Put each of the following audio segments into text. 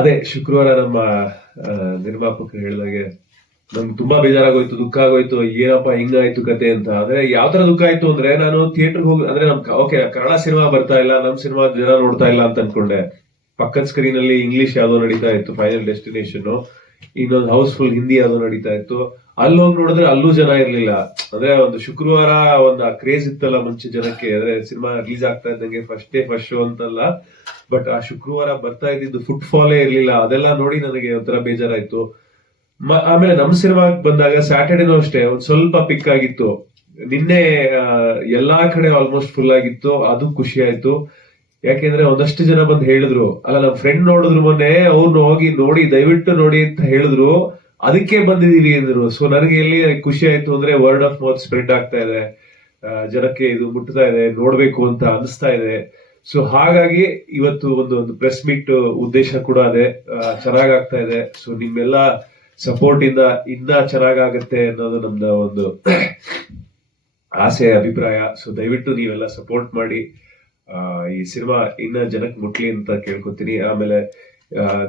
ಅದೇ ಶುಕ್ರವಾರ ನಮ್ಮ ನಿರ್ಮಾಪಕರು ಹೇಳಿದಾಗೆ ನಮ್ಗೆ ತುಂಬಾ ಬೇಜಾರಾಗೋಯ್ತು, ದುಃಖ ಆಗೋಯ್ತು, ಏನಪ್ಪ ಹಿಂಗಾಯ್ತು ಕತೆ ಅಂತ. ಅಂದ್ರೆ ಯಾವ ತರ ದುಃಖ ಆಯ್ತು ಅಂದ್ರೆ ನಾನು ಥಿಯೇಟರ್ ಹೋಗಿ, ಅಂದ್ರೆ ನಮ್ ಓಕೆ ಕನ್ನಡ ಸಿನಿಮಾ ಬರ್ತಾ ಇಲ್ಲ, ನಮ್ ಸಿನಿಮಾ ಜನ ನೋಡ್ತಾ ಇಲ್ಲ ಅಂತ ಅನ್ಕೊಂಡೆ. ಪಕ್ಕದ ಸ್ಕ್ರೀನ್ ಅಲ್ಲಿ ಇಂಗ್ಲಿಷ್ ಯಾವ್ದೋ ನಡೀತಾ ಇತ್ತು ಫೈನಲ್ ಡೆಸ್ಟಿನೇಷನ್ ಇನ್ನೊಂದು ಹೌಸ್ಫುಲ್ ಹಿಂದಿ ಅದು ನಡೀತಾ ಇತ್ತು. ಅಲ್ಲಿ ನೋಡಿದ್ರೆ ಅಲ್ಲೂ ಜನ ಇರ್ಲಿಲ್ಲ. ಅಂದ್ರೆ ಒಂದು ಶುಕ್ರವಾರ ಒಂದು ಕ್ರೇಜ್ ಇತ್ತಲ್ಲ ಮುಂಚೆ ಜನಕ್ಕೆ. ಅಂದ್ರೆ ಸಿನಿಮಾ ರಿಲೀಸ್ ಆಗ್ತಾ ಇದ್ದಂಗೆ ಫಸ್ಟ್ ಡೇ ಫಸ್ಟ್ ಶೋ ಅಂತಲ್ಲ. ಬಟ್ ಆ ಶುಕ್ರವಾರ ಬರ್ತಾ ಇದ್ದಿದ್ದು ಫುಟ್ ಫಾಲೇ ಇರ್ಲಿಲ್ಲ. ಅದೆಲ್ಲ ನೋಡಿ ನನಗೆ ಒಂಥರ ಬೇಜಾರಾಯ್ತು. ಆಮೇಲೆ ನಮ್ ಸಿನಿಮಾ ಬಂದಾಗ ಸ್ಯಾಟರ್ಡೇನೂ ಅಷ್ಟೇ ಒಂದ್ ಸ್ವಲ್ಪ ಪಿಕ್ ಆಗಿತ್ತು. ನಿನ್ನೆ ಎಲ್ಲಾ ಕಡೆ ಆಲ್ಮೋಸ್ಟ್ ಫುಲ್ ಆಗಿತ್ತು. ಅದು ಖುಷಿ ಆಯ್ತು. ಯಾಕೆಂದ್ರೆ ಒಂದಷ್ಟು ಜನ ಬಂದು ಹೇಳಿದ್ರು, ಅಲ್ಲ, ನಮ್ ಫ್ರೆಂಡ್ ನೋಡಿದ್ರು ಮೊನ್ನೆ ಅವ್ರನ್ನ ಹೋಗಿ ನೋಡಿ, ದಯವಿಟ್ಟು ನೋಡಿ ಅಂತ ಹೇಳಿದ್ರು. ಅದಕ್ಕೆ ಬಂದಿದೀವಿ ಅಂದ್ರು. ಸೊ ನನಗೆ ಎಲ್ಲಿ ಖುಷಿ ಆಯ್ತು ಅಂದ್ರೆ ವರ್ಡ್ ಆಫ್ ಮೌತ್ ಸ್ಪ್ರೆಡ್ ಆಗ್ತಾ ಇದೆ. ಜನಕ್ಕೆ ಇದು ಮುಟ್ತಾ ಇದೆ, ನೋಡ್ಬೇಕು ಅಂತ ಅನಿಸ್ತಾ ಇದೆ. ಸೊ ಹಾಗಾಗಿ ಇವತ್ತು ಒಂದು ಒಂದು ಪ್ರೆಸ್ ಮೀಟ್ ಉದ್ದೇಶ ಕೂಡ ಅದೇ. ಚೆನ್ನಾಗ್ ಆಗ್ತಾ ಇದೆ. ಸೊ ನಿಮ್ಮೆಲ್ಲ ಸಪೋರ್ಟ್ ಇಂದ ಇನ್ನ ಚೆನ್ನಾಗಾಗತ್ತೆ ಅನ್ನೋದು ನಮ್ದ ಒಂದು ಆಸೆ, ಅಭಿಪ್ರಾಯ. ಸೊ ದಯವಿಟ್ಟು ನೀವೆಲ್ಲ ಸಪೋರ್ಟ್ ಮಾಡಿ. ಈ ಸಿನಿಮಾ ಇನ್ನ ಜನಕ್ಕೆ ಮುಟ್ಲಿ ಅಂತ ಕೇಳ್ಕೊತೀನಿ. ಆಮೇಲೆ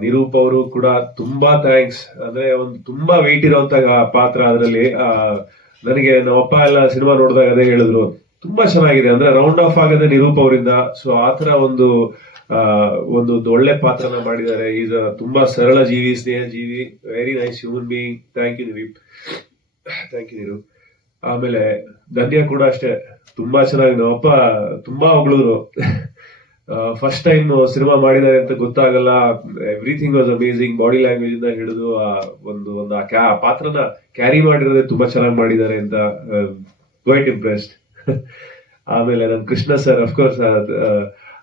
ನಿರೂಪ್ ಅವರು ಕೂಡ ತುಂಬಾ ಥ್ಯಾಂಕ್ಸ್ ಅಂದ್ರೆ ಒಂದು ತುಂಬಾ ವೆಯ್ಟ್ ಇರುವಂತ ಪಾತ್ರ ಅದರಲ್ಲಿ. ನನಗೆ ನಮ್ಮಪ್ಪ ಎಲ್ಲ ಸಿನಿಮಾ ನೋಡಿದಾಗ ಅದೇ ಹೇಳಿದ್ರು, ತುಂಬಾ ಚೆನ್ನಾಗಿದೆ. ಅಂದ್ರೆ ರೌಂಡ್ ಆಫ್ ಆಗದೆ ನಿರೂಪ್ ಅವರಿಂದ. ಸೊ ಆತರ ಒಂದು ಒಂದು ಒಳ್ಳೆ ಪಾತ್ರನ ಮಾಡಿದ್ದಾರೆ. ಈಸ್ ತುಂಬಾ ಸರಳ ಜೀವಿ, ಸ್ನೇಹ ಜೀವಿ very nice human being thank you Nirup thank you Nirup. ಆಮೇಲೆ ಧನ್ಯ ಕೂಡ ಅಷ್ಟೇ ತುಂಬಾ ಚೆನ್ನಾಗಿ ನಮ್ಮಪ್ಪ ತುಂಬಾ ಹೊಗಳಿದ್ರು ಫಸ್ಟ್ ಟೈಮ್ ಸಿನಿಮಾ ಮಾಡಿದ್ದಾರೆ ಅಂತ ಗೊತ್ತಾಗಲ್ಲ. Everything was amazing body language ಇಂದ ಹಿಡಿದು ಆ ಒಂದು ಒಂದು ಆ ಪಾತ್ರನ ಕ್ಯಾರಿ ಮಾಡಿರೋದೇ ತುಂಬಾ ಚೆನ್ನಾಗಿ ಮಾಡಿದ್ದಾರೆ ಅಂತ ಕ್ವೈಟ್ ಇಂಪ್ರೆಸ್ಡ್ ಆಮೇಲೆ ನಮ್ ಕೃಷ್ಣ ಸರ್ ಅಫ್ಕೋರ್ಸ್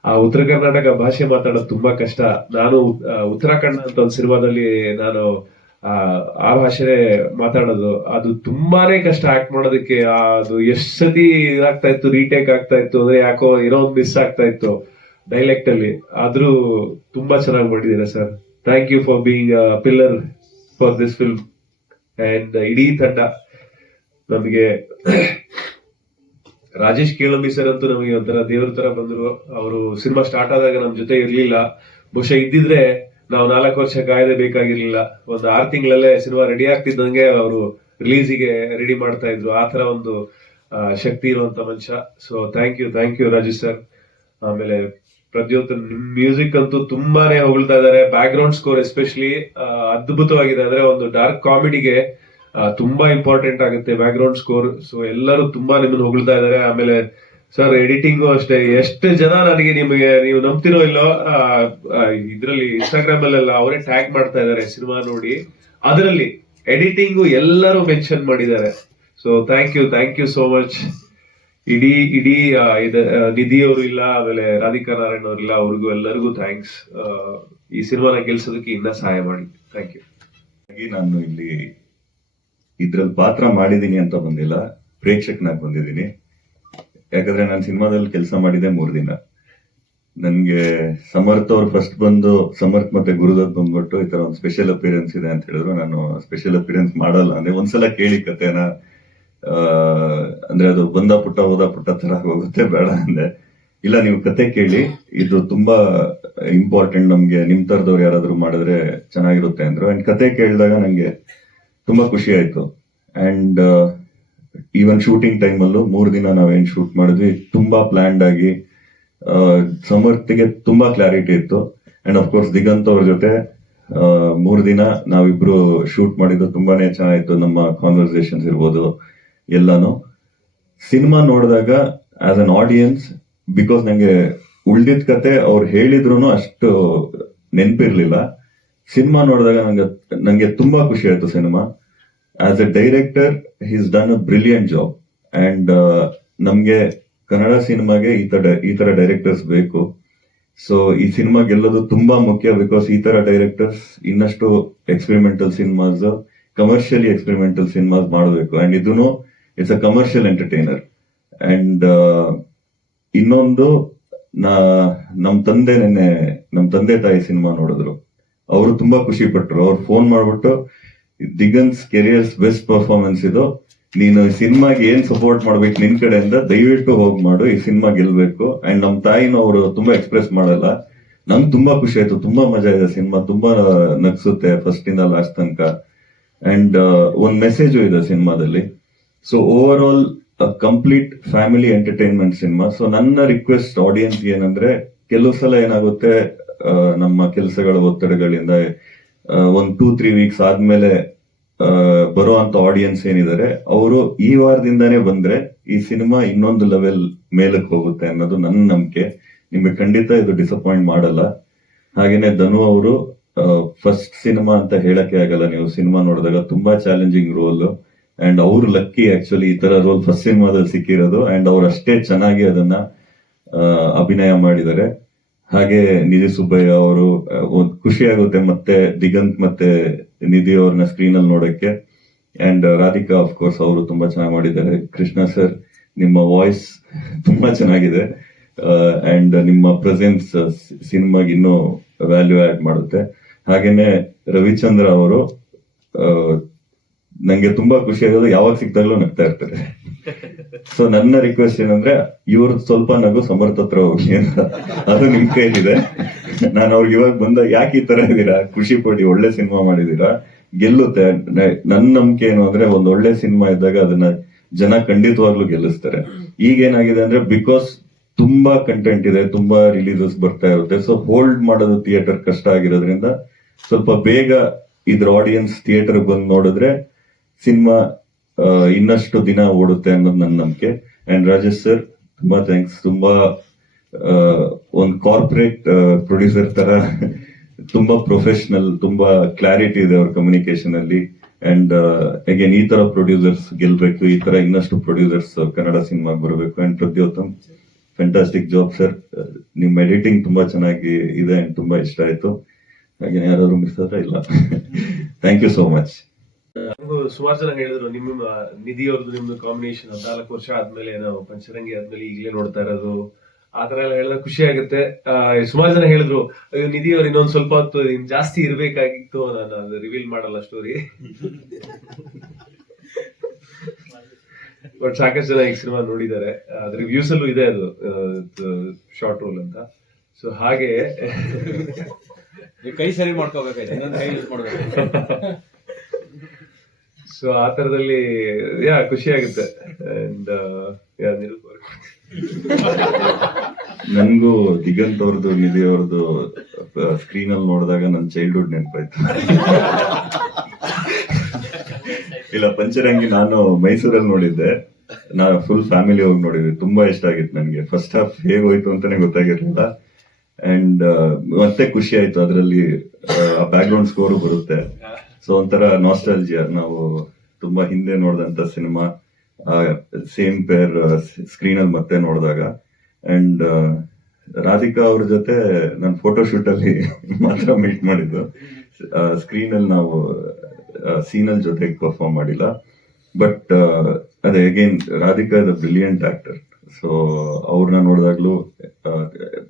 ಆ ಉತ್ತರ ಕರ್ನಾಟಕ ಭಾಷೆ ಮಾತಾಡೋದು ತುಂಬಾ ಕಷ್ಟ. ನಾನು ಉತ್ತರಾಖಂಡ ಅಂತ ಒಂದು ಸಿನಿಮಾದಲ್ಲಿ ನಾನು ಆ ಭಾಷೆ ಮಾತಾಡೋದು. ಅದು ತುಂಬಾನೇ ಕಷ್ಟ. ಆಕ್ಟ್ ಮಾಡೋದಕ್ಕೆ ಅದು ಎಷ್ಟ್ ಸತಿ ಇದಾಗ್ತಾ ಇತ್ತು ರೀಟೇಕ್ ಆಗ್ತಾ ಇತ್ತು, ಅಂದ್ರೆ ಯಾಕೋ ಏನೋ ಒಂದು ಮಿಸ್ ಆಗ್ತಾ ಇತ್ತು ಡೈಲೆಕ್ಟ್ ಅಲ್ಲಿ. ಆದ್ರೂ ತುಂಬಾ ಚೆನ್ನಾಗಿ ಮಾಡಿದ್ದೀರಾ sir. Thank you for being pillar for this film and ಇಡೀ ತಂಡ ನಮಗೆ ರಾಜೇಶ್ ಕೇಳಂಬಿ ಸರ್ ಅಂತೂ ನಮಗೆ ಒಂಥರ ದೇವ್ರ ತರ ಬಂದ್ರು. ಅವರು ಸಿನಿಮಾ ಸ್ಟಾರ್ಟ್ ಆದಾಗ ನಮ್ ಜೊತೆ ಇರ್ಲಿಲ್ಲ. ಬಹುಶಃ ಇದ್ದಿದ್ರೆ ನಾವು ನಾಲ್ಕು ವರ್ಷ ಕಾಯ್ದೆ ಬೇಕಾಗಿರ್ಲಿಲ್ಲ. ಒಂದು ಆರು ತಿಂಗಳಲ್ಲೇ ಸಿನಿಮಾ ರೆಡಿ ಆಗ್ತಿದ್ದಂಗೆ ಅವರು ರಿಲೀಸಿಗೆ ರೆಡಿ ಮಾಡ್ತಾ ಇದ್ರು. ಆ ತರ ಒಂದು ಶಕ್ತಿ ಇರುವಂತ ಮನುಷ್ಯ. So thank you thank you Rajesh sir ಆಮೇಲೆ ಪ್ರದ್ಯೋತ್ ಮ್ಯೂಸಿಕ್ ಅಂತೂ ತುಂಬಾನೇ ಹೊಗಳ್ತಾ ಇದಾರೆ. ಬ್ಯಾಕ್ ಗ್ರೌಂಡ್ ಸ್ಕೋರ್ ಎಸ್ಪೆಷಲಿ ಅದ್ಭುತವಾಗಿದೆ. ಅಂದ್ರೆ ಒಂದು ಡಾರ್ಕ್ ಕಾಮಿಡಿಗೆ ತುಂಬಾ ಇಂಪಾರ್ಟೆಂಟ್ ಆಗುತ್ತೆ ಬ್ಯಾಕ್ ಗ್ರೌಂಡ್ ಸ್ಕೋರ್ ಸೊ ಎಲ್ಲರೂ ತುಂಬಾ ನಿಮ್ಮನ್ನು ಹೊಗಳ್ತಾ ಇದ್ದಾರೆ ಆಮೇಲೆ ಸರ್ ಎಡಿಟಿಂಗು ಅಷ್ಟೇ. ಎಷ್ಟು ಜನ ನನಗೆ ನಿಮಗೆ ನೀವು ನಂಬ್ತಿರೋ ಇಲ್ಲೋ ಇದರಲ್ಲಿ ಇನ್ಸ್ಟಾಗ್ರಾಮ್ ಅಲ್ಲೆಲ್ಲ ಅವರೇ ಟ್ಯಾಗ್ ಮಾಡ್ತಾ ಇದಾರೆ ಸಿನಿಮಾ ನೋಡಿ. ಅದರಲ್ಲಿ ಎಡಿಟಿಂಗು ಎಲ್ಲರೂ ಮೆನ್ಷನ್ ಮಾಡಿದ್ದಾರೆ. So thank you thank you so much ಇಡೀ ಇಡೀ ನಿಧಿ ಅವರು ಇಲ್ಲ, ಆಮೇಲೆ ರಾಧಿಕಾ ನಾರಾಯಣ್ ಅವರಿಲ್ಲ ಅವ್ರಿಗೂ ಎಲ್ಲರಿಗೂ ಥ್ಯಾಂಕ್ಸ್ ಈ ಸಿನಿಮಾನ ಗೆಲ್ಸೋದಕ್ಕೆ ಇನ್ನ ಸಹಾಯ ಮಾಡಿ. ಥ್ಯಾಂಕ್ ಯು ನಾನು ಇಲ್ಲಿ ಇದ್ರಲ್ಲಿ ಪಾತ್ರ ಮಾಡಿದ್ದೀನಿ ಅಂತ ಬಂದಿಲ್ಲ. ಪ್ರೇಕ್ಷಕನಾಗಿ ಬಂದಿದ್ದೀನಿ. ಯಾಕಂದ್ರೆ ನಾನು ಸಿನಿಮಾದಲ್ಲಿ ಕೆಲಸ ಮಾಡಿದೆ ಮೂರ್ ದಿನ. ನನ್ಗೆ ಸಮರ್ಥ್ ಅವ್ರು ಫಸ್ಟ್ ಬಂದು ಸಮರ್ಥ್ ಮತ್ತೆ ಗುರುದತ್ ಬಂದ್ಬಿಟ್ಟು ಈ ತರ ಒಂದು ಸ್ಪೆಷಲ್ ಅಪಿಯರೆನ್ಸ್ ಇದೆ ಅಂತ ಹೇಳಿದ್ರು. ನಾನು ಸ್ಪೆಷಲ್ ಅಪಿಯರೆನ್ಸ್ ಮಾಡಲ್ಲ. ಅಂದ್ರೆ ಒಂದ್ಸಲ ಕೇಳಿ ಕತೆನ ಅಂದ್ರೆ ಅದು ಬಂದ ಪುಟ್ಟ ಹೋದ ಪುಟ್ಟ ತರ ಹೋಗುತ್ತೆ ಬೇಡ ಅಂದೆ. ಇಲ್ಲ, ನೀವು ಕತೆ ಕೇಳಿ. ಇದು ತುಂಬಾ ಇಂಪಾರ್ಟೆಂಟ್ ನಮ್ಗೆ ನಿಮ್ ತರದವ್ರು ಯಾರಾದ್ರೂ ಮಾಡಿದ್ರೆ ಚೆನ್ನಾಗಿರುತ್ತೆ ಅಂದ್ರು. ಅಂಡ್ ಕತೆ ಕೇಳಿದಾಗ ನಂಗೆ ತುಂಬಾ ಖುಷಿ ಆಯ್ತು. ಅಂಡ್ ಈವನ್ ಶೂಟಿಂಗ್ ಟೈಮ್ ಅಲ್ಲೂ ಮೂರ್ ದಿನ ನಾವೇನ್ ಶೂಟ್ ಮಾಡಿದ್ವಿ, ತುಂಬಾ ಪ್ಲಾನ್ಡ್ ಆಗಿ ಸಮರ್ಥಿಗೆ ತುಂಬಾ ಕ್ಲಾರಿಟಿ ಇತ್ತು. ಅಂಡ್ ಕೋರ್ಸ್ ದಿಗಂತ್ ಅವ್ರ ಜೊತೆ ಮೂರ್ ದಿನ ನಾವಿಬ್ರು ಶೂಟ್ ಮಾಡಿದ್ದು ತುಂಬಾನೇ ಚೆನ್ನಾಗಿತ್ತು. ನಮ್ಮ ಕಾನ್ವರ್ಸೇಷನ್ಸ್ ಇರ್ಬೋದು ಎಲ್ಲಾನು. ಸಿನಿಮಾ ನೋಡಿದಾಗ ಆಸ್ ಅನ್ ಆಡಿಯನ್ಸ್ ಬಿಕಾಸ್ ನಂಗೆ ಉಳ್ದಿದ್ ಕತೆ ಅವ್ರು ಹೇಳಿದ್ರು ಅಷ್ಟು ನೆನ್ಪಿರ್ಲಿಲ್ಲ. ಸಿನಿಮಾ ನೋಡಿದಾಗ ನಂಗೆ ನಂಗೆ ತುಂಬಾ ಖುಷಿ ಆಯ್ತು cinema. As a director he's done a brilliant job and ನಮ್ಗೆ ಕನ್ನಡ ಸಿನಿಮಾಗೆ ಈ ತರ ಈ ತರ ಡೈರೆಕ್ಟರ್ಸ್ ಬೇಕು. ಸೊ ಈ ಸಿನಿಮಾ ಗೆಲ್ಲೋದು ತುಂಬಾ ಮುಖ್ಯ ಬಿಕಾಸ್ ಈ ತರ ಡೈರೆಕ್ಟರ್ಸ್ ಇನ್ನಷ್ಟು experimental cinemas commercially experimental cinemas ಮಾಡಬೇಕು. ಅಂಡ್ ಇದನ್ನು it's a commercial entertainer and ಇನ್ನೊಂದು ನಮ್ ತಂದೆ ನೆನ್ನೆ, ನಮ್ ತಂದೆ ತಾಯಿ ಸಿನಿಮಾ ನೋಡಿದ್ರು. ಅವರು ತುಂಬಾ ಖುಷಿ ಪಟ್ರು. ಅವ್ರು ಫೋನ್ ಮಾಡ್ಬಿಟ್ಟು ದಿಗನ್ಸ್ ಕೆರಿಯರ್ಸ್ ಬೆಸ್ಟ್ ಪರ್ಫಾರ್ಮೆನ್ಸ್ ಇದು. ನೀನು ಸಿನಿಮಾಗೆ ಏನ್ ಸಪೋರ್ಟ್ ಮಾಡ್ಬೇಕು ನಿನ್ ಕಡೆಯಿಂದ ದಯವಿಟ್ಟು ಹೋಗ್ ಮಾಡು, ಈ ಸಿನಿಮಾ ಗೆಲ್ಬೇಕು. ಅಂಡ್ ನಮ್ ತಾಯಿನೂ ಅವರು ತುಂಬಾ ಎಕ್ಸ್ಪ್ರೆಸ್ ಮಾಡಲ್ಲ. ನಂಗ್ ತುಂಬಾ ಖುಷಿ ಆಯ್ತು, ತುಂಬಾ ಮಜಾ ಇದೆ ಸಿನಿಮಾ, ತುಂಬಾ ನಗ್ಸುತ್ತೆ ಫಸ್ಟ್ ಇಂದ ಲಾಸ್ಟ್ ತನಕ. ಅಂಡ್ ಒಂದ್ ಮೆಸೇಜ್ ಇದೆ ಸಿನಿಮಾದಲ್ಲಿ. So overall complete family entertainment cinema. So ನನ್ನ ರಿಕ್ವೆಸ್ಟ್ ಆಡಿಯನ್ಸ್ ಏನಂದ್ರೆ, ಕೆಲವು ಸಲ ಏನಾಗುತ್ತೆ ನಮ್ಮ ಕೆಲಸಗಳ ಒತ್ತಡಗಳಿಂದ ಒಂದ್ ಟೂ ತ್ರೀ ವೀಕ್ಸ್ ಆದ್ಮೇಲೆ ಬರೋ ಅಂತ ಆಡಿಯನ್ಸ್ ಏನಿದ್ದಾರೆ ಅವರು ಈ ವಾರದಿಂದಾನೇ ಬಂದ್ರೆ ಈ ಸಿನಿಮಾ ಇನ್ನೊಂದು ಲೆವೆಲ್ ಮೇಲಕ್ಕೆ ಹೋಗುತ್ತೆ ಅನ್ನೋದು ನನ್ನ ನಂಬಿಕೆ. ನಿಮಗೆ ಖಂಡಿತ ಇದು ಡಿಸಪಾಯಿಂಟ್ ಮಾಡಲ್ಲ. ಹಾಗೇನೆ ಧನು ಅವರು ಫಸ್ಟ್ ಸಿನಿಮಾ ಅಂತ ಹೇಳಕ್ಕೆ ಆಗಲ್ಲ. ನೀವು ಸಿನಿಮಾ ನೋಡಿದಾಗ ತುಂಬಾ ಚಾಲೆಂಜಿಂಗ್ ರೋಲ್ ಅಂಡ್ ಅವ್ರ ಲಕ್ಕಿ ಆಕ್ಚುಲಿ ಈ ತರ ರೋಲ್ ಫಸ್ಟ್ ಸಿನಿಮಾದಲ್ಲಿ ಸಿಕ್ಕಿರೋದು. ಅಂಡ್ ಅವ್ರು ಅಷ್ಟೇ ಚೆನ್ನಾಗಿ ಅದನ್ನ ಅಭಿನಯ ಮಾಡಿದ್ದಾರೆ. ಹಾಗೆ ನಿಧಿ ಸುಬ್ಬಯ್ಯ ಅವರು ಒಂದು ಖುಷಿ ಆಗುತ್ತೆ ಮತ್ತೆ ದಿಗಂತ್ ಮತ್ತೆ ನಿಧಿ ಅವ್ರನ್ನ ಸ್ಕ್ರೀನ್ ಅಲ್ಲಿ ನೋಡಕ್ಕೆ. ಅಂಡ್ ರಾಧಿಕಾ ಆಫ್ ಕೋರ್ಸ್ ಅವರು ತುಂಬಾ ಚೆನ್ನಾಗಿ ಮಾಡಿದ್ದಾರೆ. ಕೃಷ್ಣ ಸರ್ ನಿಮ್ಮ ವಾಯ್ಸ್ ತುಂಬಾ ಚೆನ್ನಾಗಿದೆ. ಅಂಡ್ ನಿಮ್ಮ ಪ್ರೆಸೆನ್ಸ್ ಸಿನಿಮಾಗೆ ಇನ್ನೂ ವ್ಯಾಲ್ಯೂ ಆಡ್ ಮಾಡುತ್ತೆ. ಹಾಗೇನೆ ರವಿಚಂದ್ರ ಅವರು ನಂಗೆ ತುಂಬಾ ಖುಷಿ ಆಗೋದು ಯಾವಾಗ ಸಿಕ್ತಾಗ್ಲೂ ನಗ್ತಾ ಇರ್ತಾರೆ. ಸೊ ನನ್ನ ರಿಕ್ವೆಸ್ಟ್ ಏನಂದ್ರೆ, ಇವ್ರ ಸ್ವಲ್ಪ ನಗು ಸಮರ್ಥ ಹತ್ರ ಹೋಗಿ ಅಂತ. ಅದು ನಿಮ್ ಕೈಲಿದೆ. ನಾನು ಅವ್ರಿಗೆ ಇವಾಗ ಬಂದ, ಯಾಕೆ ಈ ತರ ಇದ್ದೀರಾ ಖುಷಿ ಪಡಿ, ಒಳ್ಳೆ ಸಿನಿಮಾ ಮಾಡಿದೀರಾ? ಗೆಲ್ಲುತ್ತೆ. ನನ್ನ ನನ್ ನಂಬಿಕೆ ಏನು ಅಂದ್ರೆ, ಒಂದ್ ಒಳ್ಳೆ ಸಿನಿಮಾ ಇದ್ದಾಗ ಅದನ್ನ ಜನ ಖಂಡಿತವಾಗ್ಲೂ ಗೆಲ್ಲಿಸ್ತಾರೆ. ಈಗ ಏನಾಗಿದೆ ಅಂದ್ರೆ ಬಿಕಾಸ್ ತುಂಬಾ ಕಂಟೆಂಟ್ ಇದೆ, ತುಂಬಾ ರಿಲೀಸಸ್ ಬರ್ತಾ ಇರುತ್ತೆ. ಸೊ ಹೋಲ್ಡ್ ಮಾಡೋದು ಥಿಯೇಟರ್ ಕಷ್ಟ ಆಗಿರೋದ್ರಿಂದ ಸ್ವಲ್ಪ ಬೇಗ ಇದ್ರ ಆಡಿಯನ್ಸ್ ಥಿಯೇಟರ್ ಬಂದು ನೋಡಿದ್ರೆ, ಸಿನಿಮಾ ಇನ್ನಷ್ಟು ದಿನ ಓಡುತ್ತೆ ಅನ್ನೋದು ನನ್ನ ನಂಬಿಕೆ. ಅಂಡ್ ರಾಜೇಶ್ ಸರ್ ತುಂಬಾ ಥ್ಯಾಂಕ್ಸ್ ತುಂಬಾ ಒಂದು ಕಾರ್ಪೊರೇಟ್ ಪ್ರೊಡ್ಯೂಸರ್ ತರ ತುಂಬಾ ಪ್ರೊಫೆಷನಲ್ ತುಂಬಾ ಕ್ಲಾರಿಟಿ ಇದೆ ಅವ್ರ ಕಮ್ಯುನಿಕೇಶನ್ ಅಲ್ಲಿ. ಅಂಡ್ ಅಗೇನ್ ಈ ತರ ಪ್ರೊಡ್ಯೂಸರ್ಸ್ ಗೆಲ್ಬೇಕು, ಈ ತರ ಇನ್ನಷ್ಟು ಪ್ರೊಡ್ಯೂಸರ್ಸ್ ಕನ್ನಡ ಸಿನಿಮಾಗೆ ಬರಬೇಕು. And Pradyotham fantastic job sir ನಿಮ್ ಎಡಿಟಿಂಗ್ ತುಂಬಾ ಚೆನ್ನಾಗಿ ಇದೆ ಅಂಡ್ ತುಂಬಾ ಇಷ್ಟ ಆಯ್ತು. ಹಾಗೆ ಯಾರಾದ್ರೂ ಮಿಸ್ ಆದ್ರೆ ಇಲ್ಲ. ಥ್ಯಾಂಕ್ ಯು ಸೋ ಮಚ್ ಸುಮಾರು ಜನ ಹೇಳಿದ್ರು ನಿಮ್ಮ ನಿಧಿ ಅವ್ರದ್ದು ನಿಮ್ದು ಕಾಂಬಿನೇಷನ್ ನಾಲ್ಕು ವರ್ಷ ಆದ್ಮೇಲೆ ನಾವು ಪಂಚರಂಗಿ ಆದ್ಮೇಲೆ ಈಗಲೇ ನೋಡ್ತಾ ಇರೋದು ಆ ತರ ಎಲ್ಲ ಹೇಳಿದ್ರೆ ಖುಷಿ ಆಗುತ್ತೆ. ಆ, ಸುಮಾರು ಜನ ಹೇಳಿದ್ರು ಅಯ್ಯೋ ನಿಧಿ ಅವ್ರು ಇನ್ನೊಂದ್ ಸ್ವಲ್ಪ ಹೊತ್ತು ಇನ್ ಜಾಸ್ತಿ ಇರ್ಬೇಕಾಗಿತ್ತು ನಾನು ಅದು ರಿವೀಲ್ ಮಾಡಲ್ಲ ಸ್ಟೋರಿ ಬಟ್ ಸಾಕಷ್ಟು ಜನ ಈ ಸಿನಿಮಾ ನೋಡಿದ್ದಾರೆ. ಅದ್ರ ವ್ಯೂಸ್ ಅಲ್ಲೂ ಇದೆ ಅದು ಶಾರ್ಟ್ ರೋಲ್ ಅಂತ. ಸೊ ಹಾಗೆ ಈ ಕೈ ಸರಿ ಮಾಡ್ಕೋಬೇಕಾಯ್ತು ಇನ್ನೊಂದು ಕೈ ಯೂಸ್ ಮಾಡ್ಬೇಕು. ಸೊ ಆ ತರದಲ್ಲಿ, ಯಾ ಖುಷಿ ಆಗುತ್ತೆ ಅಂಡ್. ನನ್ಗೂ ದಿಗಂತ್ ಅವ್ರದ್ದು ನಿಧಿ ಅವ್ರದ್ದು ಸ್ಕ್ರೀನ್ ಅಲ್ಲಿ ನೋಡಿದಾಗ ನನ್ನ ಚೈಲ್ಡ್ಹುಡ್ ನೆನಪಾಯ್ತು. ಇಲ್ಲ, ಪಂಚರಂಗಿ ನಾನು ಮೈಸೂರಲ್ಲಿ ನೋಡಿದ್ದೆ. ನಾ ಫುಲ್ ಫ್ಯಾಮಿಲಿ ಹೋಗಿ ನೋಡಿದ್ವಿ ತುಂಬಾ ಇಷ್ಟ ಆಗಿತ್ತು ನನಗೆ. ಫಸ್ಟ್ ಹಾಫ್ ಹೇಗೋಯ್ತು ಅಂತಾನೆ ಗೊತ್ತಾಗಿರ್ಲಿಲ್ಲ. ಅಂಡ್ ಮತ್ತೆ ಖುಷಿ ಆಯ್ತು. ಅದರಲ್ಲಿ, ಆ ಬ್ಯಾಕ್ ಗ್ರೌಂಡ್ ಸ್ಕೋರ್ ಬರುತ್ತೆ. ಸೊ ಒಂಥರ ನಾಸ್ಟಾಲಜಿಯಾ ನಾವು ತುಂಬಾ ಹಿಂದೆ ನೋಡಿದಂತ ಸಿನಿಮಾ ಸೇಮ್ ಪೇರ್ ಸ್ಕ್ರೀನ್ ಅಲ್ಲಿ ಮತ್ತೆ ನೋಡಿದಾಗ. ಅಂಡ್ ರಾಧಿಕಾ ಅವ್ರ ಜೊತೆ ನಾನು ಫೋಟೋಶೂಟ್ ಅಲ್ಲಿ ಮಾತ್ರ ಮೀಟ್ ಮಾಡಿದ್ದು. ಸ್ಕ್ರೀನ್ ಅಲ್ಲಿ ನಾವು ಸೀನ್ ಅಲ್ಲಿ ಜೊತೆಗೆ ಪರ್ಫಾರ್ಮ್ ಮಾಡಿಲ್ಲ. ಬಟ್ ಅದೇ again Radhika is a brilliant actor so ಅವ್ರನ್ನ ನೋಡಿದಾಗ್ಲೂ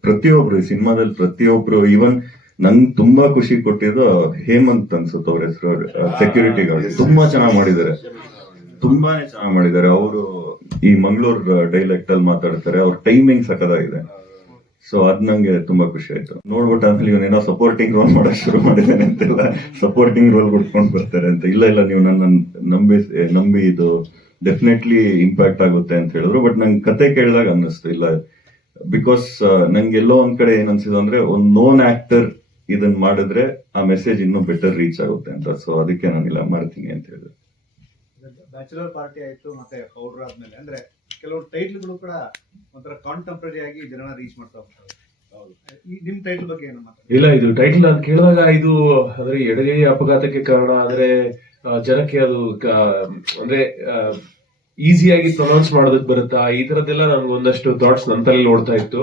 ಪ್ರತಿಯೊಬ್ರು ಸಿನಿಮಾದಲ್ಲಿ ಪ್ರತಿಯೊಬ್ರು ಈವನ್ ನಂಗ್ ತುಂಬಾ ಖುಷಿ ಕೊಟ್ಟಿದ್ದು ಹೇಮಂತ್ ಅನ್ಸುತ್ತೆ ಅವ್ರ ಹೆಸರು. ಸೆಕ್ಯೂರಿಟಿ ಗಾರ್ಡ್ ತುಂಬಾ ಚೆನ್ನಾಗಿ ಮಾಡಿದ್ದಾರೆ. ತುಂಬಾನೇ ಚೆನ್ನಾಗಿ ಮಾಡಿದ್ದಾರೆ. ಅವರು ಈ ಮಂಗಳೂರ್ ಡೈಲೆಕ್ಟ್ ಅಲ್ಲಿ ಮಾತಾಡ್ತಾರೆ. ಅವ್ರ ಟೈಮಿಂಗ್ ಸಕದಾಗಿದೆ ಸೊ ಅದ್ ನಂಗೆ ತುಂಬಾ ಖುಷಿ ಆಯ್ತು. ನೋಡ್ಬಿಟ್ಟು ಆಮೇಲೆ ಇವನೇನೋ ಸಪೋರ್ಟಿಂಗ್ ರೋಲ್ ಮಾಡಕ್ ಶುರು ಮಾಡಿದ್ದಾನೆ ಅಂತೆಲ್ಲ. ಸಪೋರ್ಟಿಂಗ್ ರೋಲ್ ಕೊಟ್ಕೊಂಡು ಬರ್ತಾರೆ ಅಂತ. ಇಲ್ಲ ಇಲ್ಲ, ನೀವು ನನ್ನ ನಂಬಿ ನಂಬಿ ಇದು ಡೆಫಿನೆಟ್ಲಿ ಇಂಪ್ಯಾಕ್ಟ್ ಆಗುತ್ತೆ ಅಂತ ಹೇಳಿದ್ರು. ಬಟ್ ನಂಗೆ ಕತೆ ಕೇಳಿದಾಗ ಅನ್ನಿಸ್ತು. ಇಲ್ಲ ಬಿಕಾಸ್ ನಂಗೆ ಎಲ್ಲೋ ಒಂದ್ ಕಡೆ ಏನ್ ಅನ್ಸಿದ್ ಅಂದ್ರೆ, ಒಂದ್ ನೋನ್ ಆಕ್ಟರ್ ಇದನ್ ಮಾಡಿದ್ರೆ ಆ ಮೆಸೇಜ್ ಇನ್ನೂ ಬೆಟರ್ ರೀಚ್ ಆಗುತ್ತೆ ಅಂತ. ಸೊ ಅದಕ್ಕೆ ನಾನು ಇಲ್ಲ ಮಾಡ್ತೀನಿ ಅಂತ ಹೇಳಿದೆ ಬ್ಯಾಚುಲರ್ ಪಾರ್ಟಿ ಆಯ್ತು ಮತ್ತೆ ಪೌಡರ್ ಆದ್ಮೇಲೆ. ಅಂದ್ರೆ ಕೆಲವು ಟೈಟ್ಲ್ಗಳು ಕೂಡ ಒಂಥರ ಕಾಂಟೆಂಪ್ರರಿ ಆಗಿ ಜನನ ರೀಚ್ ಮಾಡ್ತಾ ಹೋಗ್ತಾರೆ ಈ ನಿಮ್ ಟೈಟ್ಲ್ ಬಗ್ಗೆ ಏನು ಇಲ್ಲ ಇದು ಟೈಟಲ್ ಅದ್ ಕೇಳಿದಾಗ ಇದು ಅಂದ್ರೆ ಎಡಗೈ ಅಪಘಾತಕ್ಕೆ ಕಾರಣ ಆದ್ರೆ ಜನಕ್ಕೆ ಅದು ಕ- ಅಂದ್ರೆ ಈಸಿಯಾಗಿ ಪ್ರೊನೌನ್ಸ್ ಮಾಡೋದಕ್ಕೆ ಬರುತ್ತಾ ಈ ತರದ್ದೆಲ್ಲ ನನ್ಗೆ ಒಂದಷ್ಟು ಥಾಟ್ಸ್ ನನ್ನ ತಲೆಯಲ್ಲಿ ಓಡ್ತಾ ಇತ್ತು.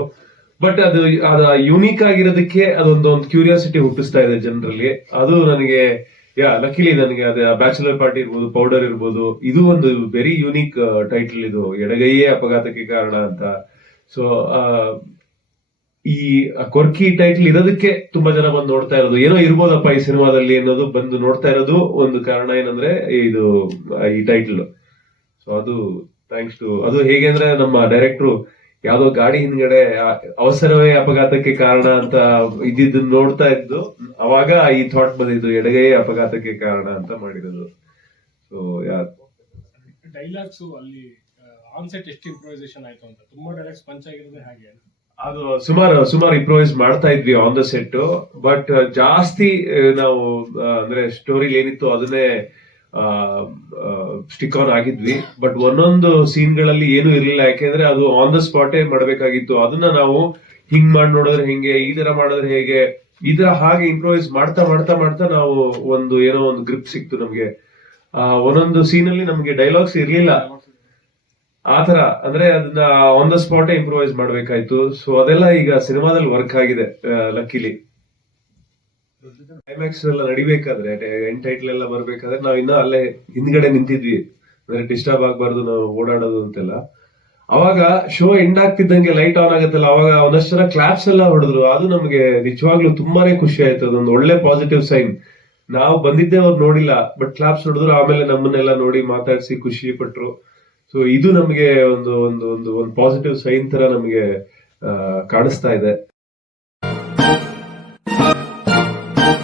ಬಟ್ ಅದು, ಅದ ಯುನೀಕ್ ಆಗಿರೋದಕ್ಕೆ ಅದೊಂದು, ಒಂದು ಕ್ಯೂರಿಯಾಸಿಟಿ ಹುಟ್ಟಿಸ್ತಾ ಇದೆ ಜನರಲ್ಲಿ. ಅದು ನನಗೆ, ಯಾ ಲಕ್ಕಿಲಿ ನನಗೆ ಅದೇ ಬ್ಯಾಚುಲರ್ ಪಾರ್ಟಿ ಇರ್ಬೋದು ಪೌಡರ್ ಇರ್ಬೋದು, ಇದು ಒಂದು ವೆರಿ ಯುನೀಕ್ ಟೈಟಲ್ ಇದು. ಎಡಗೈಯೇ ಅಪಘಾತಕ್ಕೆ ಕಾರಣ ಅಂತ. ಸೊ ಈ ಕೊರ್ಕಿ ಟೈಟಲ್ ಇರೋದಕ್ಕೆ ತುಂಬಾ ಜನ ಬಂದು ನೋಡ್ತಾ ಇರೋದು. ಏನೋ ಇರ್ಬೋದಪ್ಪ ಈ ಸಿನಿಮಾದಲ್ಲಿ ಅನ್ನೋದು ಬಂದು ನೋಡ್ತಾ ಇರೋದು ಒಂದು ಕಾರಣ ಏನಂದ್ರೆ ಇದು ಈ ಟೈಟಲ್ ಸೊ ಅದು ಥ್ಯಾಂಕ್ಸ್ ಟು ಅದು ಹೇಗೆ ಅಂದ್ರೆ ನಮ್ಮ ಡೈರೆಕ್ಟ್ರು ಯಾವ್ದೋ ಗಾಡಿ ಹಿಂದ್ಗಡೆ ಅವಸರವೇ ಅಪಘಾತಕ್ಕೆ ಕಾರಣ ಅಂತ ಇದ್ದಿದ್ದನ್ನ ನೋಡ್ತಾ ಇದ್ದು ಅವಾಗ ಈ ಥಾಟ್ ಬಂದಿದ್ದು ಎಡಗೈ ಅಪಘಾತಕ್ಕೆ ಕಾರಣ ಅಂತ ಮಾಡಿರೋದು. ಸೊ ಡೈಲಾಗ್ಸ್ ಅಲ್ಲಿ ಆನ್ ಸೆಟ್ ಎಷ್ಟು ಇಂಪ್ರೂವೈಸೇಷನ್ ಆಯ್ತು ಅಂತ? ತುಂಬಾ ಡೈಲಾಗ್ಸ್ ಪಂಚ್ ಆಗಿರೋದೇ ಹಾಗೆ ಅದು ಸುಮಾರು ಸುಮಾರು ಇಂಪ್ರೂವೈಸ್ ಮಾಡ್ತಾ ಇದ್ವಿ ಆನ್ ದ ಸೆಟ್ ಬಟ್ ಜಾಸ್ತಿ ನಾವು ಅಂದ್ರೆ ಸ್ಟೋರಿ ಏನಿತ್ತು ಅದನ್ನೇ ಸ್ಟಿಕ್ ಆನ್ ಆಗಿದ್ವಿ. ಬಟ್ ಒಂದೊಂದು ಸೀನ್ಗಳಲ್ಲಿ ಏನು ಇರಲಿಲ್ಲ. ಯಾಕೆಂದ್ರೆ ಅದು ಆನ್ ದ ಸ್ಪಾಟೇ ಮಾಡಬೇಕಾಗಿತ್ತು? ಅದನ್ನ ನಾವು ಹಿಂಗ್ ಮಾಡಿ ನೋಡಿದ್ರೆ ಹೆಂಗೆ ಈ ತರ ಮಾಡಿದ್ರೆ ಹೇಗೆ ಈ ಹಾಗೆ ಇಂಪ್ರೂವೈಸ್ ಮಾಡ್ತಾ ಮಾಡ್ತಾ ಮಾಡ್ತಾ ನಾವು ಒಂದು ಏನೋ ಒಂದು ಗ್ರಿಪ್ ಸಿಕ್ತು ನಮ್ಗೆ. ಆ, ಒಂದೊಂದು ಸೀನ್ ಅಲ್ಲಿ ನಮ್ಗೆ ಡೈಲಾಗ್ಸ್ ಇರ್ಲಿಲ್ಲ. ಆತರ ತರ ಅಂದ್ರೆ ಅದನ್ನ ಆನ್ ದ ಸ್ಪಾಟ್ ಇಂಪ್ರೂವೈಸ್ ಮಾಡ್ಬೇಕಾಯ್ತು. ಸೊ ಅದೆಲ್ಲ ಈಗ ಸಿನಿಮಾದಲ್ಲಿ ವರ್ಕ್ ಆಗಿದೆ ಲಕ್ಕಿಲಿ ಕ್ಲೈಮ್ಯಾಕ್ಸ್ ಎಲ್ಲ ನಡಿಬೇಕಾದ್ರೆ ಎಂಡ್ ಟೈಟ್ಲ್ ಎಲ್ಲ ಬರ್ಬೇಕಾದ್ರೆ ನಾವ್ ಇನ್ನೂ ಅಲ್ಲೇ ಹಿಂದ್ಗಡೆ ನಿಂತಿದ್ವಿ. ಅಂದ್ರೆ ಡಿಸ್ಟರ್ಬ್ ಆಗ್ಬಾರ್ದು, ನಾವು ಓಡಾಡೋದು ಅಂತೆಲ್ಲ. ಅವಾಗ ಶೋ ಎಂಡ್ ಆಗ್ತಿದ್ದಂಗೆ ಲೈಟ್ ಆನ್ ಆಗುತ್ತಲ್ಲ, ಅವಾಗ ಒಂದಷ್ಟು ಜನ ಕ್ಲಾಪ್ಸ್ ಎಲ್ಲ ಹೊಡೆದ್ರು. ಅದು ನಮಗೆ ನಿಜವಾಗ್ಲೂ ತುಂಬಾನೇ ಖುಷಿ ಆಯ್ತು. ಅದೊಂದು ಒಳ್ಳೆ ಪಾಸಿಟಿವ್ ಸೈನ್ ನಾವು ಬಂದಿದ್ದೆ ಅವ್ರು ನೋಡಿಲ್ಲ ಬಟ್ ಕ್ಲಾಪ್ಸ್ ಹೊಡೆದ್ರು, ಆಮೇಲೆ ನಮ್ಮನ್ನೆಲ್ಲ ನೋಡಿ ಮಾತಾಡಿಸಿ ಖುಷಿ ಪಟ್ರು. ಸೊ ಇದು ನಮಗೆ ಒಂದು ಒಂದು ಒಂದು ಒಂದು ಪಾಸಿಟಿವ್ ಸೈನ್ ತರ ನಮಗೆ ಕಾಣಿಸ್ತಾ ಇದೆ.